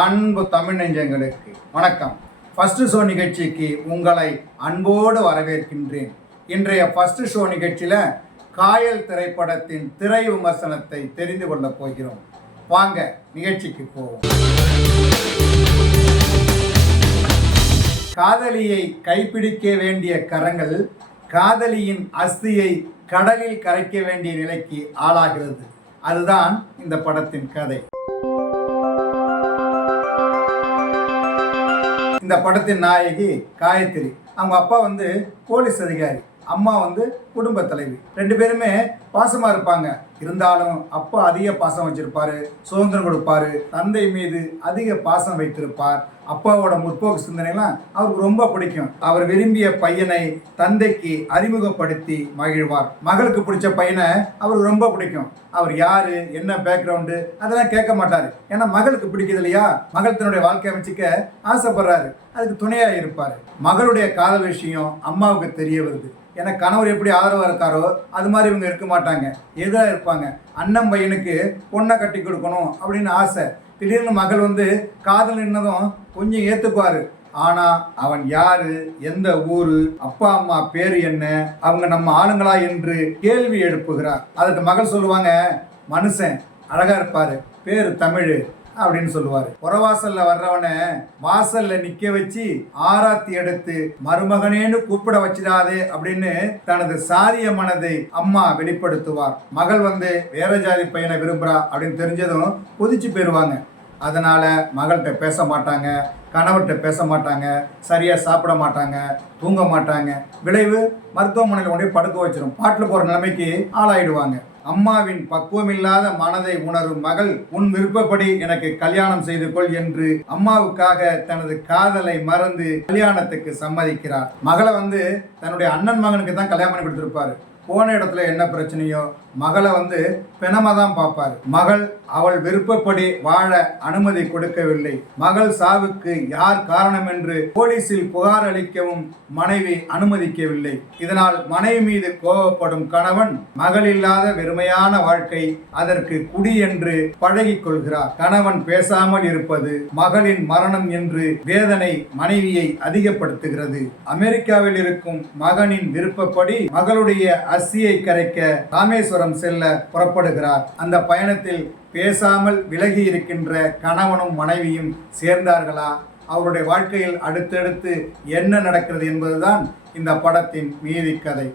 அன்பு தமிழ் நெஞ்சங்களுக்கு வணக்கம். ஃபர்ஸ்ட் ஷோ நிகழ்ச்சிக்கு உங்களை அன்போடு வரவேற்கின்றேன். இன்றைய ஃபர்ஸ்ட் ஷோ நிகழ்ச்சியில் காயல் திரைப்படத்தின் திரை விமர்சனத்தை தெரிந்து கொள்ளப் போகிறோம். வாங்க நிகழ்ச்சிக்கு போவோம். காதலியை கைப்பிடிக்க வேண்டிய கரங்கள் காதலியின் அஸ்தியை கடலில் கரைக்க வேண்டிய நிலைக்கு ஆளாகிறது. அதுதான் இந்த படத்தின் கதை. இந்த படத்தின் நாயகி காயத்ரி. அவங்க அப்பா போலீஸ் அதிகாரி, அம்மா குடும்ப தலைவி. ரெண்டு பேருமே பாசமா இருப்பாங்க. இருந்தாலும் அப்பா அதிக பாசம் வச்சிருப்பாரு, சுதந்திரம் கொடுப்பாரு, தந்தை மீது அதிக பாசம் வைத்திருப்பார். அப்பாவோட முற்போக்கு சிந்தனைலாம் அவருக்கு ரொம்ப பிடிக்கும். அவர் விரும்பிய பையனை தந்தைக்கு அறிமுகப்படுத்தி மகிழ்வார். மகளுக்கு பிடிச்ச பையனை அவருக்கு ரொம்ப பிடிக்கும். அவர் யாரு, என்ன பேக்ரவுண்டு அதெல்லாம் கேட்க மாட்டாரு. ஏன்னா மகளுக்கு பிடிக்குது இல்லையா, மகள் தன்னுடைய வாழ்க்கை அமைச்சிக்க ஆசைப்படுறாரு, அதுக்கு துணையா இருப்பாரு. மகளுடைய காதல் விஷயம் அம்மாவுக்கு தெரிய வருது. ஏன்னா கணவர் எப்படி ஆதரவாக இருக்காரோ அது மாதிரி இவங்க இருக்க மாட்டாங்க, எதிராக இருப்பாங்க. அண்ணன் பையனுக்கு பொண்ணை கட்டி கொடுக்கணும் அப்படின்னு ஆசை. திடீர்னு மகள் காதல் நின்னதும் கொஞ்சம் ஏற்றுப்பாரு. ஆனால் அவன் யாரு, எந்த ஊரு, அப்பா அம்மா பேர் என்ன, அவங்க நம்ம ஆளுங்களா என்று கேள்வி எழுப்புகிறார். அதுக்கு மகள் சொல்லுவாங்க, மனுஷன் அழகா இருப்பாரு, பேரு தமிழ் அப்படின்னு சொல்லுவாரு. புறவாசல்ல வர்றவனை வாசல்ல நிக்க வச்சு ஆராத்தி எடுத்து மருமகனேன்னு கூப்பிட வச்சிடாதே அப்படின்னு தனது சாதிய மனதை அம்மா வெளிப்படுத்துவார். மகள் வேற ஜாதி பையனை விரும்புறா அப்படின்னு தெரிஞ்சதும் கொதிச்சு போயிருவாங்க. அதனால மகள்கிட்ட பேச மாட்டாங்க, கணவர்கிட்ட பேச மாட்டாங்க, சரியா சாப்பிட மாட்டாங்க, தூங்க மாட்டாங்க. விளைவு மருத்துவமனையில் கொண்டு படுக்க வச்சிடும். பாட்டில் போற நிலைமைக்கு ஆளாயிடுவாங்க. அம்மாவின் பக்குவமில்லாத மனதை உணரும் மகள், உன் விருப்பப்படி எனக்கு கல்யாணம் செய்து கொள் என்று அம்மாவுக்காக தனது காதலை மறந்து கல்யாணத்துக்கு சம்மதிக்கிறார். மகளை தன்னுடைய அண்ணன் மகனுக்கு தான் கல்யாணம் பண்ணி கொடுத்திருப்பாரு. போன இடத்துல என்ன பிரச்சனையோ மகளை பிணமா தான் பார்ப்பாரு. மகள் அவள் விருப்பப்படி வாழ அனுமதி கொடுக்கவில்லை. மகள் சாவுக்கு யார் காரணம் என்று போலீசில் புகார் அளிக்கவும் மனைவி அனுமதிக்கவில்லை. இதனால் மனைவி மீது கோபப்படும் கணவன் மகள் இல்லாத வெறுமையான வாழ்க்கை, அதற்கு குடி என்று பழகி கொள்கிறார். கணவன் பேசாமல் இருப்பது மகளின் மரணம் என்று வேதனை மனைவியை அதிகப்படுத்துகிறது. அமெரிக்காவில் இருக்கும் மகனின் விருப்பப்படி மகளுடைய அஸ்தியை கரைக்க ராமேஸ்வரம் செல்ல புறப்படுகிறார். அந்த பயணத்தில் பேசாமல் விலகி இருக்கின்ற கணவனும் மனைவியும் சேர்ந்தார்களா? அவருடைய வாழ்க்கையில் அடுத்தடுத்து என்ன நடக்கிறது என்பதுதான் இந்த படத்தின் மீதி கதை.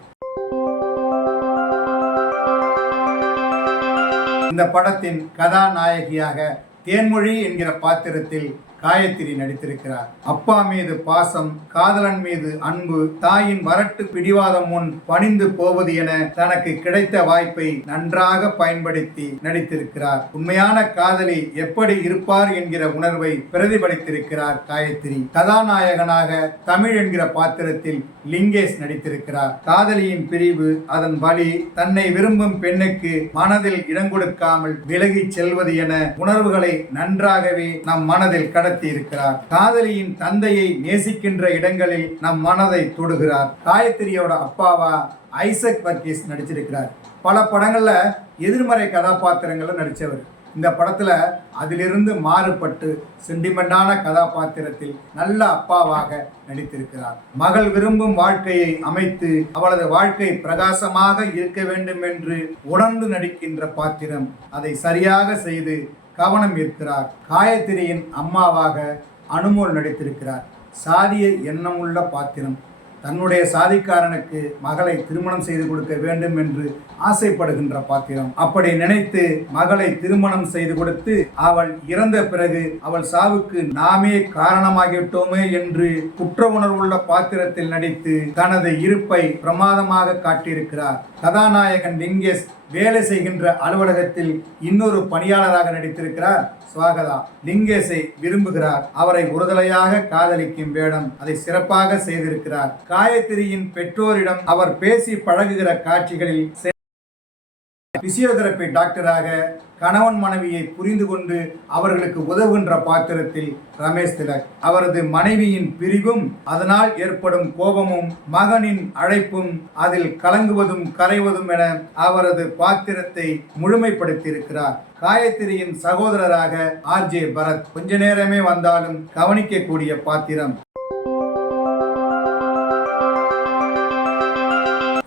இந்த படத்தின் கதாநாயகியாக தேன்மொழி என்கிற பாத்திரத்தில் காயத்ரி நடித்திருக்கிறார். அப்பா மீது பாசம், காதலன் மீது அன்பு, தாயின் வரட்டு பிடிவாதம் முன் பணிந்து போவது என தனக்கு கிடைத்த வாய்ப்பை நன்றாக பயன்படுத்தி நடித்திருக்கிறார். உண்மையான காதலி எப்படி இருப்பார் என்கிற உணர்வை பிரதிபலித்திருக்கிறார் காயத்ரி. கதாநாயகனாக தமிழ் என்கிற பாத்திரத்தில் லிங்கேஷ் நடித்திருக்கிறார். காதலியின் பிரிவு, அதன் வலி, தன்னை விரும்பும் பெண்ணுக்கு மனதில் இடம் கொடுக்காமல் விலகி செல்வது என உணர்வுகளை நன்றாகவே நம் மனதில் இருக்கிறார். காதலியின் தந்தையை நேசிக்கின்ற இடங்களில் நம் மனதை தொடுகிறார். காயத்ரியோட அப்பாவா ஐசக் வர்கீஸ் நடிச்சிருக்கிறார். பல படங்கள்ல எதிர்மறை கதாபாத்திரங்கள்ல நடிச்சவர். இந்த படத்துல அதிலிருந்து மாறுபட்டு சென்டிமெண்டான கதாபாத்திரத்தில் நல்ல அப்பாவாக நடித்திருக்கிறார். மகள் விரும்பும் வாழ்க்கையை அமைத்து அவளது வாழ்க்கை பிரகாசமாக இருக்க வேண்டும் என்று உணர்ந்து நடிக்கின்ற பாத்திரம். அதை சரியாக செய்து கவனம் ஈர்க்கிறார். காயத்ரியின் அம்மாவாக அனுமோல் நடித்திருக்கிறார். சாதிய எண்ணமுள்ள பாத்திரம். தன்னுடைய சாதிக்காரனுக்கு மகளை திருமணம் செய்து கொடுக்க வேண்டும் என்று ஆசைப்படுகின்ற பாத்திரம். அப்படி நினைத்து மகளை திருமணம் செய்து கொடுத்து அவள் இறந்த பிறகு அவள் சாவுக்கு நாமே காரணமாகிவிட்டோமே என்று குற்ற உணர்வுள்ள பாத்திரத்தில் நடித்து தனது இருப்பை பிரமாதமாக காட்டியிருக்கிறார். கதாநாயகன் லிங்கேஷ் வேலை செய்கின்ற அலுவலகத்தில் இன்னொரு பணியாளராக நடித்திருக்கிறார் ஸ்வாகதா. லிங்கேஷை விரும்புகிறார். அவரை ஒருதலையாக காதலிக்கும் வேடம், அதை சிறப்பாக செய்திருக்கிறார். காயத்ரியின் பெற்றோரிடம் அவர் பேசி பழகுகிற காட்சிகளில் பிசியோதெரபி டாக்டராக கணவன் மனைவியை புரிந்து கொண்டு அவர்களுக்கு உதவுகின்ற பாத்திரத்தில் ரமேஷ் திலக். அவரது மனைவியின் பிரிவும் அதனால் ஏற்படும் கோபமும் மகனின் அழைப்பும் அதில் கலங்குவதும் கரைவதும் என அவரது பாத்திரத்தை முழுமைப்படுத்தியிருக்கிறார். காயத்ரியின் சகோதரராக ஆர்ஜே பரத். கொஞ்ச நேரமே வந்தாலும் கவனிக்கக்கூடிய பாத்திரம்.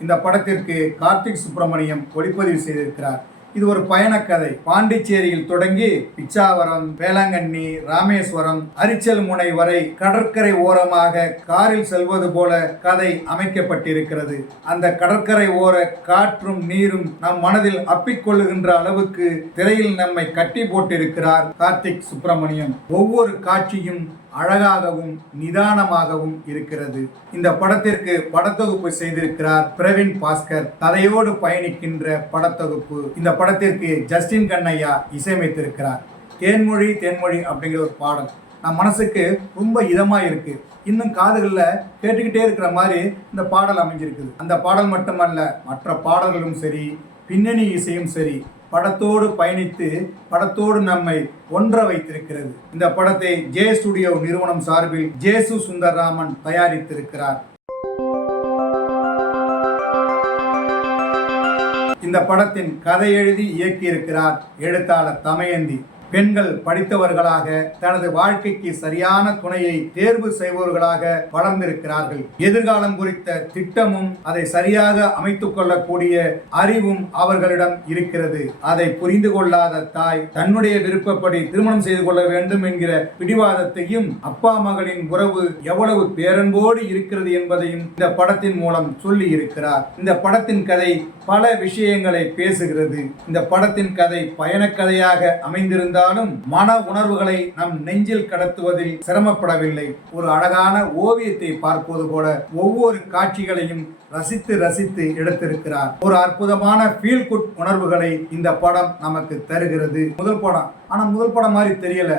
இந்த படத்திற்கு கார்த்திக் சுப்ரமணியம் ஒளிப்பதிவு செய்திருக்கிறார். இது ஒரு பயணக்கதை. பாண்டிச்சேரியில் தொடங்கி பிச்சாவரம், வேளாங்கண்ணி, ராமேஸ்வரம், அரிச்சல் முனை வரை கடற்கரை ஓரமாக காரில் செல்வது போல கதை அமைக்கப்பட்டிருக்கிறது. அந்த கடற்கரை ஓர காற்றும் நீரும் நம் மனதில் அப்பிக்கொள்ளுகின்ற அளவுக்கு திரையில் நம்மை கட்டி போட்டிருக்கிறார் கார்த்திக் சுப்ரமணியம். ஒவ்வொரு காட்சியும் அழகாகவும் நிதானமாகவும் இருக்கிறது. இந்த படத்திற்கு படத்தொகுப்பு செய்திருக்கிறார் பிரவீன் பாஸ்கர். கதையோடு பயணிக்கின்ற படத்தொகுப்பு. இந்த படத்திற்கு ஜஸ்டின் கண்ணையா இசையமைத்திருக்கிறார். தேன்மொழி தேன்மொழி அப்படிங்கிற ஒரு பாடல் நம் மனசுக்கு ரொம்ப இதமா இருக்கு. இன்னும் காதுகளில் கேட்டுக்கிட்டே இருக்கிற மாதிரி இந்த பாடல் அமைஞ்சிருக்குது. அந்த பாடல் மட்டுமல்ல, மற்ற பாடல்களும் சரி, பின்னணி இசையும் சரி, படத்தோடு பயணித்து படத்தோடு நம்மை ஒன்ற வைத்திருக்கிறது. இந்த படத்தை ஜே ஸ்டுடியோ நிறுவனம் சார்பில் ஜேசு சுந்தரராமன் தயாரித்திருக்கிறார். இந்த படத்தின் கதை எழுதி இயக்கியிருக்கிறார் எழுத்தாளர் தமயந்தி. பெண்கள் படித்தவர்களாக தனது வாழ்க்கைக்கு சரியான துணையை தேர்வு செய்பவர்களாக வளர்ந்திருக்கிறார்கள். எதிர்காலம் குறித்த திட்டமும் அதை சரியாக அமைத்துக் கொள்ளக்கூடிய அறிவும் அவர்களிடம் இருக்கிறது. அதை புரிந்து கொள்ளாத தாய் தன்னுடைய விருப்பப்படி திருமணம் செய்து கொள்ள வேண்டும் என்கிற பிடிவாதத்தையும், அப்பா மகளின் உறவு எவ்வளவு பேரன்போடு இருக்கிறது என்பதையும் இந்த படத்தின் மூலம் சொல்லி இருக்கிறார். இந்த படத்தின் கதை பல விஷயங்களை பேசுகிறது. இந்த படத்தின் கதை பயணக்கதையாக அமைந்திருந்த மன உணர்வுகளை நம் நெஞ்சில் கடத்துவதில் சிரமப்படவில்லை. ஒரு அழகான ஓவியத்தை பார்ப்பது போல ஒவ்வொரு காட்சிகளையும் ரசித்து ரசித்து எடுத்திருக்கிறார். ஒரு அற்புதமான ஃபீல் குட் உணர்வுகளை இந்த படம் நமக்கு தருகிறது. முதல் படம், ஆனா முதல் படம் மாதிரி தெரியல.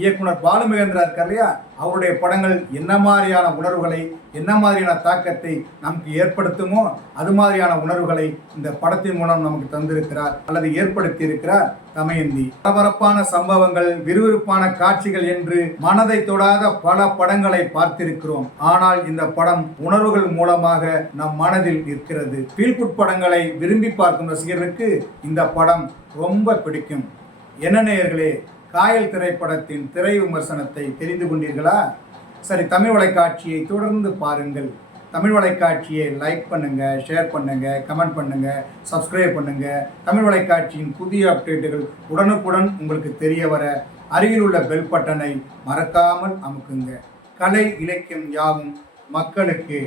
இயக்குனர் பாலுமகேந்திரா இருக்கார் இல்லையா, அவருடைய படங்கள் என்ன மாதிரியான உணர்வுகளை, என்ன மாதிரியான தாக்கத்தை நமக்கு ஏற்படுத்துமோ அது மாதிரியான உணர்வுகளை இந்த படத்தின் மூலம் நமக்கு தந்திருக்கிறார் அல்லது ஏற்படுத்தி இருக்கிறார் தமயந்தி. பரபரப்பான சம்பவங்கள், விறுவிறுப்பான காட்சிகள் என்று மனதை தொடாத பல படங்களை பார்த்திருக்கிறோம். ஆனால் இந்த படம் உணர்வுகள் மூலமாக நம் மனதில் நிற்கிறது. ஃபீல் குட் படங்களை விரும்பி பார்க்கும் ரசிகர்களுக்கு இந்த படம் ரொம்ப பிடிக்கும். என்ன நேயர்களே, காயல் திரைப்படத்தின் திரை விமர்சனத்தை தெரிந்து கொண்டீர்களா? சரி, தமிழ் வலைக்காட்சியை தொடர்ந்து பாருங்கள். தமிழ் வலைக்காட்சியை லைக் பண்ணுங்க, ஷேர் பண்ணுங்க, கமெண்ட் பண்ணுங்க, சப்ஸ்கிரைப் பண்ணுங்க. தமிழ் வலைக்காட்சியின் புதிய அப்டேட்டுகள் உடனுக்குடன் உங்களுக்கு தெரிய வர அருகில் உள்ள பெல் பட்டனை மறக்காமல் அமுக்குங்க. கலை இலக்கியம் யாவும் மக்களுக்கு.